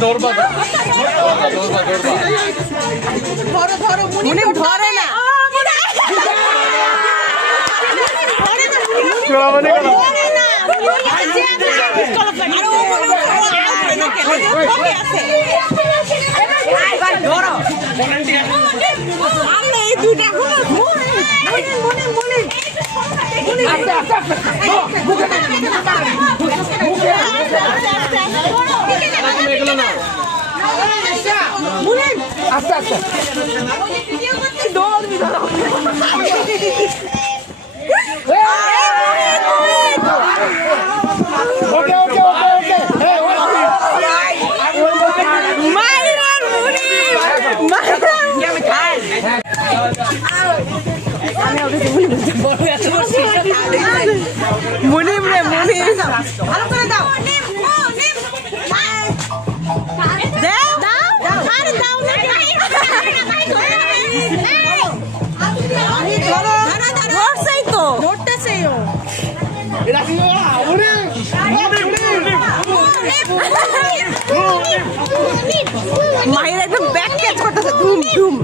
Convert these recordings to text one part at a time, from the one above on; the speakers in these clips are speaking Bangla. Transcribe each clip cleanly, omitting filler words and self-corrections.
ধরবা মুনি ধরে না আস্তে আস্তে মুনিম রে মুনিম ভালো করে দাও মায়ের একদম ব্যাক ক্যাচ করতেছে ধুম ধুম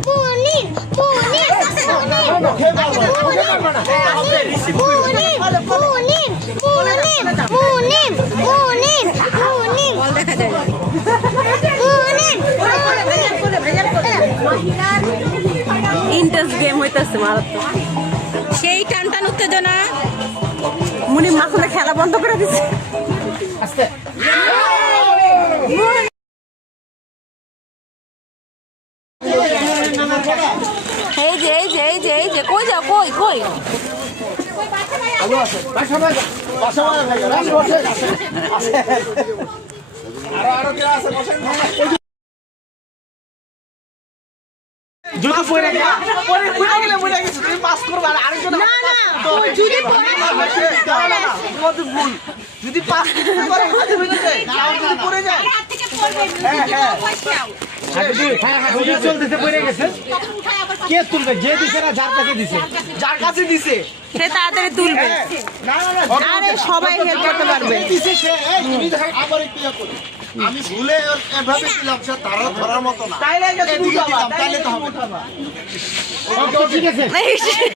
ইন্টারেস্ট গেম হইতেছে মারাত্মক সেই টান টান উত্তেজনা মুনি মাখনে খেলা বন্ধ করে দিচ্ছে আস্তে এই যে এই যে এই যে এই যে কই যাও কই কই যদি পড়ে গেলে পড়ে গেছে তুমি পাস করবা আর আরেকজন না না যদি ভুল যদি পাস করে হাতে ভেঙে যায় যদি পড়ে যায় হাত থেকে পড়বে যদি চলতেছে পড়ে গেছে কে তুলবে যে দিছে না যার কাছে দিছে সে তাড়াতাড়ি তুলবে না না না আরে সবাই হেল্প করতে পারবে দিছে সে তুমি আবার একটু করো আমি ভুলে এভাবে দিলাম সে তারা ধরার মতো না তাইলে এটা তুলবা তাইলে তো হবে ওকে ঠিক আছে